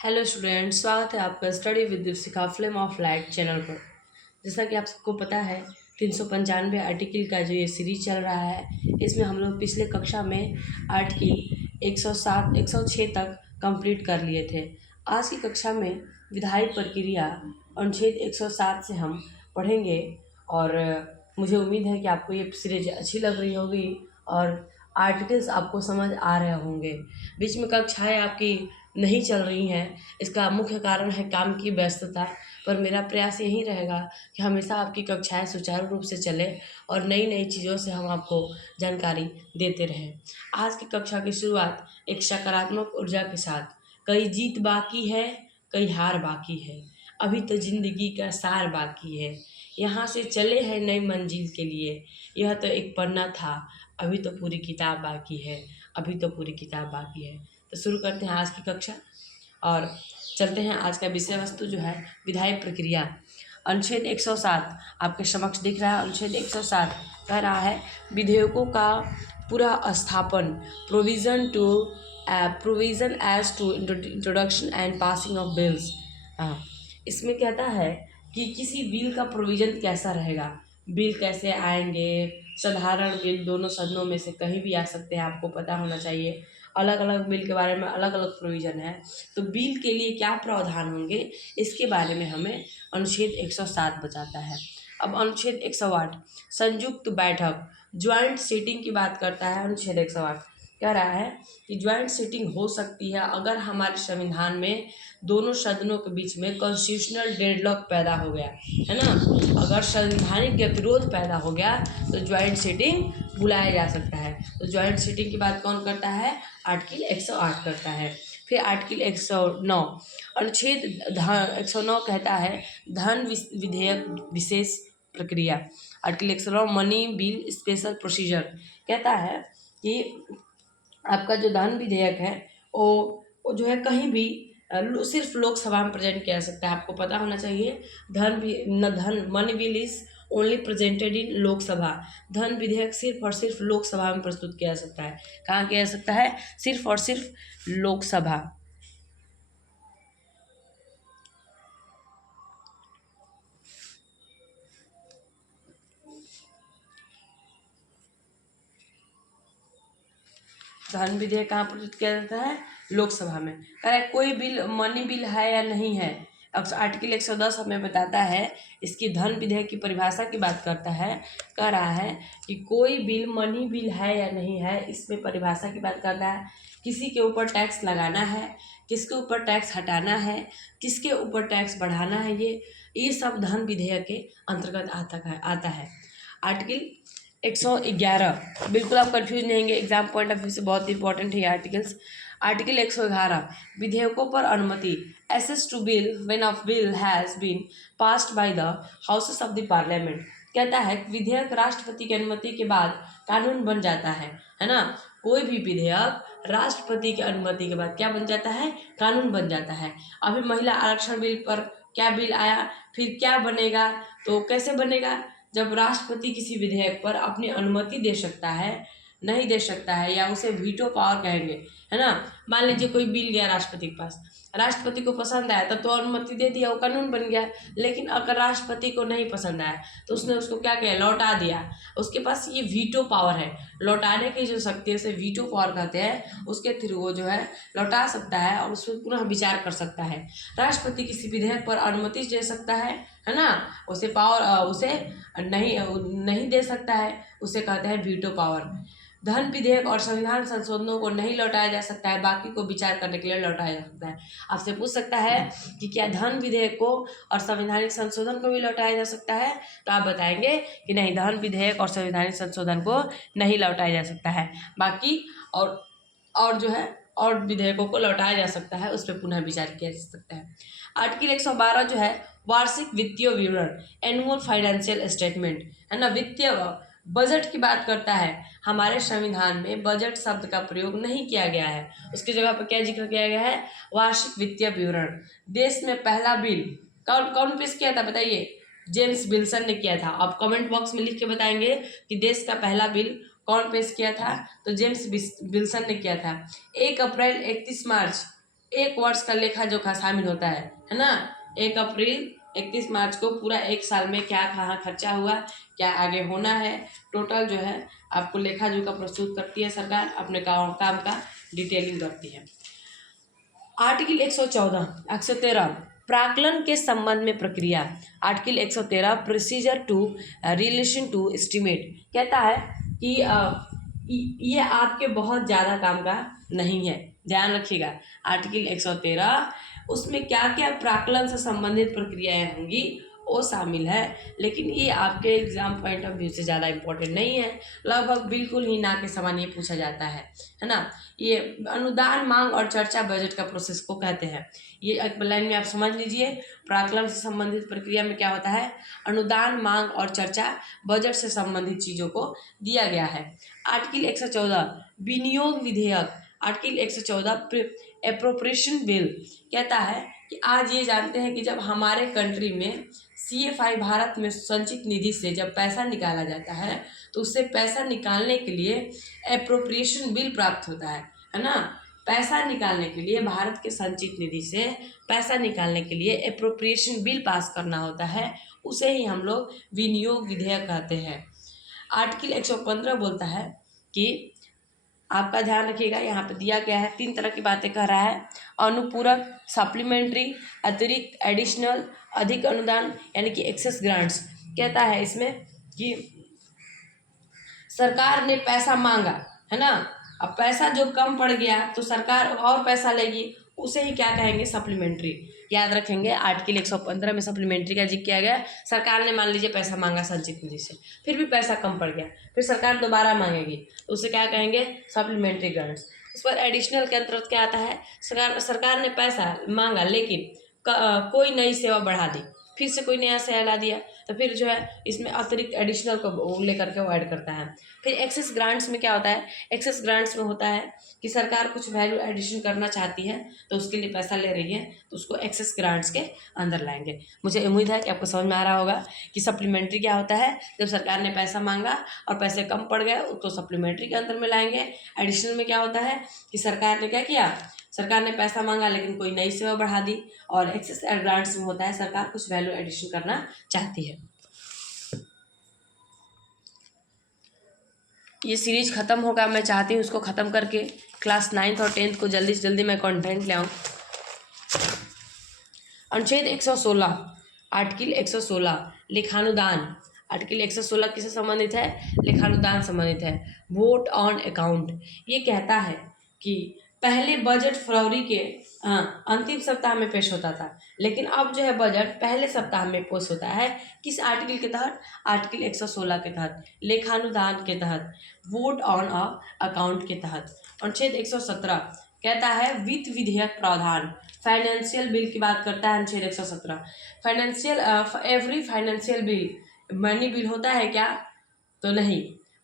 Hello student, स्वागत है आपका study with Deepshikha flame of light channel पर। जैसा कि आप सबको पता है, 395 आर्टिकल का जो ये सीरीज चल रहा है, इसमें हम लोग पिछले कक्षा में आर्टिकल 107 106 तक कंप्लीट कर लिए थे। आज की कक्षा में विधायी प्रक्रिया अनुच्छेद 107 से हम पढ़ेंगे और मुझे उम्मीद है कि आपको ये सीरीज अच्छी लग रही होगी और आर्टिकल्स आपको समझ आ रहे होंगे। बीच में कक्षाएं आपकी नहीं चल रही हैं, इसका मुख्य कारण है काम की व्यस्तता। पर मेरा प्रयास यही रहेगा कि हमेशा आपकी कक्षाएं सुचारू रूप से चले और नई नई चीज़ों से हम आपको जानकारी देते रहें। आज की कक्षा की शुरुआत एक सकारात्मक ऊर्जा के साथ। कई जीत बाकी है, कई हार बाकी है, अभी तो जिंदगी का सार बाकी है, यहाँ से चले हैं नई मंजिल के लिए, यह तो एक पन्ना था, अभी तो पूरी किताब बाकी है, अभी तो पूरी किताब बाकी है। तो शुरू करते हैं आज की कक्षा और चलते हैं। आज का विषय वस्तु जो है विधायी प्रक्रिया। अनुच्छेद 107 आपके समक्ष दिख रहा है। अनुच्छेद 107 कह रहा है विधेयकों का पूरा स्थापन, provision as to introduction and passing of bills. हाँ, इसमें कहता है कि किसी बिल का प्रोविज़न कैसा रहेगा, बिल कैसे आएंगे। साधारण बिल दोनों सदनों में से कहीं भी आ सकते हैं, आपको पता होना चाहिए। अलग अलग बिल के बारे में अलग अलग प्रोविज़न है, तो बिल के लिए क्या प्रावधान होंगे इसके बारे में हमें अनुच्छेद 107 बताता है। अब अनुच्छेद 108 संयुक्त बैठक, ज्वाइंट सीटिंग की बात करता है। अनुच्छेद 108 कह रहा है कि ज्वाइंट सीटिंग हो सकती है अगर हमारे संविधान में दोनों सदनों के बीच में कॉन्स्टिट्यूशनल डेडलॉक पैदा हो गया है ना। अगर संवैधानिक गतिरोध पैदा हो गया तो ज्वाइंट सीटिंग बुलाया जा सकता है। तो ज्वाइंट सीटिंग की बात कौन करता है? आर्टिकल 108 करता है। फिर आर्टिकल 109 अनुच्छेद 109 कहता है धन विधेयक विशेष प्रक्रिया। Article 109 money bill special procedure कहता है कि आपका जो धन विधेयक है वो जो है कहीं भी सिर्फ लोकसभा में प्रेजेंट किया जा सकता है। आपको पता होना चाहिए धन money bill is only presented in Lok Sabha. धन विधेयक सिर्फ और सिर्फ लोकसभा में प्रस्तुत किया जा सकता है। कहाँ किया जा सकता है? सिर्फ और सिर्फ लोकसभा। धन विधेयक कहाँ प्रस्तुत किया जाता है? लोकसभा में। कह रहा है कोई बिल मनी बिल है या नहीं है। आर्टिकल 110 हमें बताता है, इसकी धन विधेयक की परिभाषा की बात करता है। कह रहा है कि कोई बिल मनी बिल है या नहीं है, इसमें परिभाषा की बात करता है। किसी के ऊपर टैक्स लगाना है, किसके ऊपर टैक्स हटाना है, किसके ऊपर टैक्स बढ़ाना है, ये सब धन विधेयक के अंतर्गत आता है। आर्टिकल 111 बिल्कुल आप कंफ्यूज नहीं होंगे, एग्जाम पॉइंट ऑफ व्यू से बहुत इंपॉर्टेंट है ये आर्टिकल्स। आर्टिकल 111 विधेयकों पर अनुमति, एसेस to bill when of bill has been passed by the houses of the parliament. कहता है कि विधेयक राष्ट्रपति की अनुमति के बाद कानून बन जाता है ना। कोई भी विधेयक राष्ट्रपति की अनुमति के बाद क्या बन जाता है? कानून बन जाता है। अभी महिला आरक्षण बिल पर क्या बिल आया, फिर क्या बनेगा, तो कैसे बनेगा? जब राष्ट्रपति किसी विधेयक पर अपनी अनुमति दे सकता है, नहीं दे सकता है, या उसे वीटो पावर कहेंगे, है ना। मान लीजिए कोई बिल गया राष्ट्रपति के पास, राष्ट्रपति को पसंद आया तब तो अनुमति दे दिया, वो कानून बन गया। लेकिन अगर राष्ट्रपति को नहीं पसंद आया तो उसने उसको क्या किया? लौटा दिया। उसके पास ये वीटो पावर है, लौटाने की जो शक्ति है उसे वीटो पावर कहते हैं। उसके थ्रू वो जो है लौटा सकता है और उस पर पुनः विचार कर सकता है। राष्ट्रपति किसी विधेयक पर अनुमति दे सकता है ना। उसे पावर उसे नहीं दे सकता है, उसे कहते हैं वीटो पावर। धन विधेयक और संविधान संशोधनों को नहीं लौटाया जा सकता है, बाकी को विचार करने के लिए लौटाया जा सकता है। आपसे पूछ सकता है कि क्या धन विधेयक को और संवैधानिक संशोधन को भी लौटाया जा सकता है, तो आप बताएंगे कि नहीं, धन विधेयक और संवैधानिक संशोधन को नहीं लौटाया जा सकता है। बाकी और जो है और विधेयकों को लौटाया जा सकता है, उस पर पुनः विचार किया जा सकता है। आर्टिकल 112 जो है वार्षिक वित्तीय विवरण, एनुअल फाइनेंशियल स्टेटमेंट, है ना। वित्तीय बजट की बात करता है। हमारे संविधान में बजट शब्द का प्रयोग नहीं किया गया है, उसकी जगह पर क्या जिक्र किया गया है? वार्षिक वित्तीय विवरण। देश में पहला बिल कौन कौन पेश किया था बताइए? जेम्स विल्सन ने किया था। आप कमेंट बॉक्स में लिख के बताएंगे कि देश का पहला बिल कौन पेश किया था, तो जेम्स विल्सन ने किया था। 1 अप्रैल 31 मार्च एक वर्ष का लेखा जोखा शामिल होता है ना। 1 अप्रैल 31 मार्च को पूरा एक साल में क्या कहाँ खर्चा हुआ, क्या आगे होना है, टोटल जो है आपको लेखा जोखा प्रस्तुत करती है सरकार, अपने काम का डिटेलिंग करती है। आर्टिकल 113 प्राकलन के संबंध में प्रक्रिया। Article 113 procedure to relation to estimate कहता है कि ये आपके बहुत ज़्यादा काम का नहीं है, ध्यान रखिएगा। आर्टिकल 113 उसमें क्या क्या प्राकलन से संबंधित प्रक्रियाएं होंगी वो शामिल है, लेकिन ये आपके एग्जाम पॉइंट ऑफ व्यू से ज़्यादा इम्पोर्टेंट नहीं है, लगभग बिल्कुल ही ना के समान ये पूछा जाता है ना। ये अनुदान मांग और चर्चा बजट का प्रोसेस को कहते हैं। ये एक लाइन में आप समझ लीजिए, प्राकलन से संबंधित प्रक्रिया में क्या होता है, अनुदान मांग और चर्चा बजट से संबंधित चीज़ों को दिया गया है। आर्टिकल 114 विनियोग विधेयक। आर्टिकल 114 एप्रोप्रिएशन बिल कहता है कि आज ये जानते हैं कि जब हमारे कंट्री में CFI भारत में संचित निधि से जब पैसा निकाला जाता है तो उससे पैसा निकालने के लिए एप्रोप्रिएशन बिल प्राप्त होता है ना। पैसा निकालने के लिए भारत के संचित निधि से पैसा निकालने के लिए एप्रोप्रिएशन बिल पास करना होता है, उसे ही हम लोग विनियोग विधेयक कहते हैं। आर्टिकल 115 बोलता है कि आपका ध्यान रखिएगा, यहाँ पे दिया गया है 3 तरह की बातें कह रहा है, अनुपूरक, सप्लीमेंट्री, अतिरिक्त, एडिशनल, अधिक अनुदान यानी कि एक्सेस ग्रांट्स। कहता है इसमें कि सरकार ने पैसा मांगा है ना, अब पैसा जो कम पड़ गया तो सरकार और पैसा लेगी, उसे ही क्या कहेंगे, सप्लीमेंट्री। याद रखेंगे आर्टिकल 115 में सप्लीमेंट्री का जिक्र किया गया। सरकार ने मान लीजिए पैसा मांगा संचित निधि से, फिर भी पैसा कम पड़ गया, फिर सरकार दोबारा मांगेगी तो उसे क्या कहेंगे, सप्लीमेंट्री ग्रांट्स। उस पर एडिशनल के अंतर्गत क्या आता है, सरकार ने पैसा मांगा लेकिन कोई नई सेवा बढ़ा दी, फिर से कोई नया सेवा ला दिया, तो फिर जो है इसमें अतिरिक्त एडिशनल को लेकर के वो ऐड करता है। फिर एक्सेस ग्रांट्स में क्या होता है, एक्सेस ग्रांट्स में होता है कि सरकार कुछ वैल्यू एडिशन करना चाहती है तो उसके लिए पैसा ले रही है तो उसको एक्सेस ग्रांट्स के अंदर लाएंगे। मुझे उम्मीद है कि आपको समझ में आ रहा होगा कि सप्लीमेंट्री क्या होता है, जब सरकार ने पैसा मांगा और पैसे कम पड़ गए उसको सप्लीमेंट्री के अंदर में लाएंगे। एडिशनल में क्या होता है कि सरकार ने क्या किया, सरकार ने पैसा मांगा लेकिन कोई नई सेवा बढ़ा दी। और एक्सेस ग्रांट्स में होता है सरकार कुछ वैल्यू एडिशन करना चाहती है। ये सीरीज ख़त्म होगा, मैं चाहती हूँ उसको ख़त्म करके क्लास 9th और 10th को जल्दी से जल्दी मैं कंटेंट ले आऊँ। अनुच्छेद 116 आर्टिकल 116 लेखानुदान। आर्टिकल 116 किससे संबंधित है, लेखानुदान संबंधित है। वोट ऑन अकाउंट ये कहता है कि पहले बजट फरवरी के अंतिम सप्ताह में पेश होता था, लेकिन अब जो है बजट पहले सप्ताह में पेश होता है। किस आर्टिकल के तहत, आर्टिकल 116 के तहत, लेखानुदान के तहत, वोट ऑन अकाउंट के तहत। अनुच्छेद 117 कहता है वित्त विधेयक प्रावधान, फाइनेंशियल बिल की बात करता है अनुच्छेद 117। Financial every financial bill money bill होता है क्या, तो नहीं,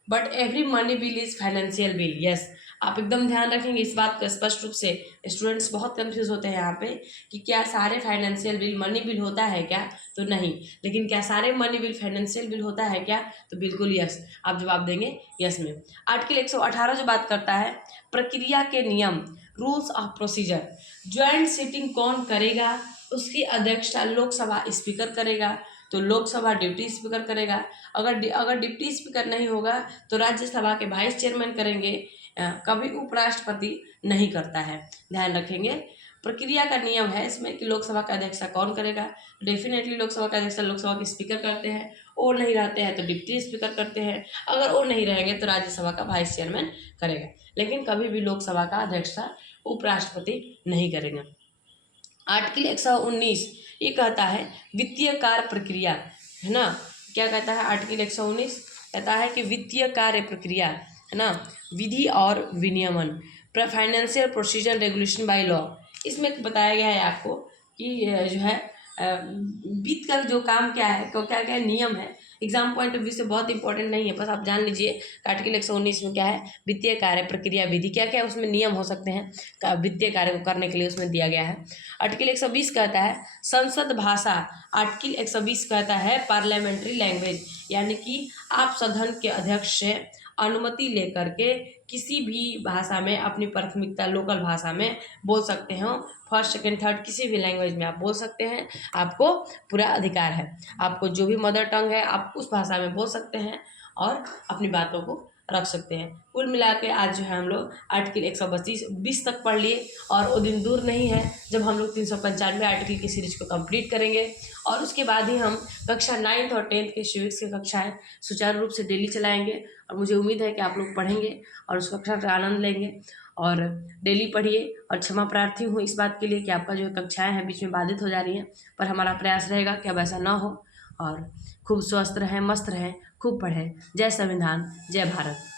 but every money bill is financial bill. Yes, आप एकदम ध्यान रखेंगे इस बात को स्पष्ट रूप से। स्टूडेंट्स बहुत कंफ्यूज होते हैं यहाँ पे कि क्या सारे फाइनेंशियल बिल मनी बिल होता है क्या, तो नहीं, लेकिन क्या सारे मनी बिल फाइनेंशियल बिल होता है क्या, तो बिल्कुल यस, आप जवाब देंगे यस में। आर्टिकल 118 जो बात करता है प्रक्रिया के नियम, rules of procedure, joint sitting कौन करेगा, उसकी अध्यक्षता लोकसभा स्पीकर करेगा, तो लोकसभा डिप्टी स्पीकर करेगा। अगर डिप्टी स्पीकर नहीं होगा तो राज्यसभा के वाइस चेयरमैन करेंगे, कभी उपराष्ट्रपति नहीं करता है, ध्यान रखेंगे। प्रक्रिया का नियम है इसमें कि लोकसभा का अध्यक्षता कौन करेगा, डेफिनेटली लोकसभा का अध्यक्षता लोकसभा के स्पीकर करते हैं, और नहीं रहते हैं तो डिप्टी स्पीकर करते हैं, अगर वो नहीं रहेंगे तो राज्यसभा का वाइस चेयरमैन करेगा, लेकिन कभी भी लोकसभा का अध्यक्षता उपराष्ट्रपति नहीं करेगा। आर्टिकल 119 ये कहता है वित्तीय कार्य प्रक्रिया, है ना, क्या कहता है आर्टिकल 119 कहता है कि वित्तीय कार्य प्रक्रिया, है ना, विधि और विनियमन, financial procedure regulation by law. इसमें बताया गया है आपको कि जो है वित्त का जो काम क्या है, क्या क्या नियम है, एग्जाम पॉइंट ऑफ व्यू से बहुत इंपॉर्टेंट नहीं है, बस आप जान लीजिए आर्टिकल 119 में क्या है, वित्तीय कार्य प्रक्रिया विधि, क्या क्या उसमें नियम हो सकते हैं वित्तीय कार्य को करने के लिए उसमें दिया गया है। आर्टिकल 120 कहता है संसद भाषा। आर्टिकल 120 कहता है पार्लियामेंट्री लैंग्वेज, यानी कि आप सदन के अध्यक्ष से अनुमति लेकर के किसी भी भाषा में अपनी प्राथमिकता लोकल भाषा में बोल सकते हो। फर्स्ट सेकंड थर्ड किसी भी लैंग्वेज में आप बोल सकते हैं, आपको पूरा अधिकार है। आपको जो भी मदर टंग है आप उस भाषा में बोल सकते हैं और अपनी बातों को रख सकते हैं। कुल मिला के आज जो है हम लोग आर्टिकल 132 तक पढ़ लिए और वो दिन दूर नहीं है जब हम लोग 395 आर्टिकल की सीरीज को कंप्लीट करेंगे और उसके बाद ही हम कक्षा 9th और 10th के सिविक्स की कक्षाएं सुचारू रूप से डेली चलाएंगे। और मुझे उम्मीद है कि आप लोग पढ़ेंगे और उस कक्षा का आनंद लेंगे और डेली पढ़िए। और क्षमा प्रार्थी हूँ इस बात के लिए कि आपका जो कक्षाएं हैं बीच में बाधित हो जा रही हैं, पर हमारा प्रयास रहेगा कि अब ऐसा ना हो और खूब स्वस्थ रहें, मस्त रहें, खूब पढ़ें। जय संविधान, जय भारत।